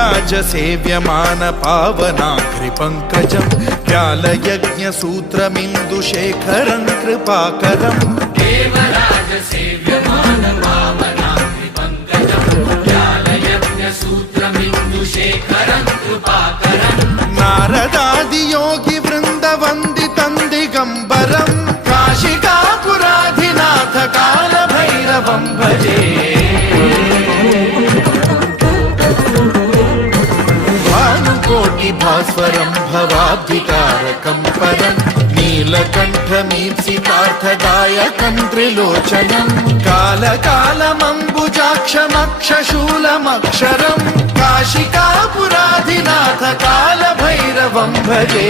देवराजसेव्यमान पावनाग्रिपङ्कजं व्यालयज्ञसूत्रमिन्दुशेखरं कृपाकरं देवराजसेव्यमान पावनाग्रिपङ्कजं व्यालयज्ञसूत्रमिन्दुशेखरं कृपाकरं नारदादियोगिवृन्दवन्दितं दिगम्बरं काशिकापुराधिनाथ कालभैरवं भजे भास्वरं भवाब्धिकारकं परं नीलकण्ठमीप्सितार्थदायकं त्रिलोचनं कालकालमम्बुजाक्षमक्षशूलमक्षरं काशिकापुराधिनाथ कालभैरवं भजे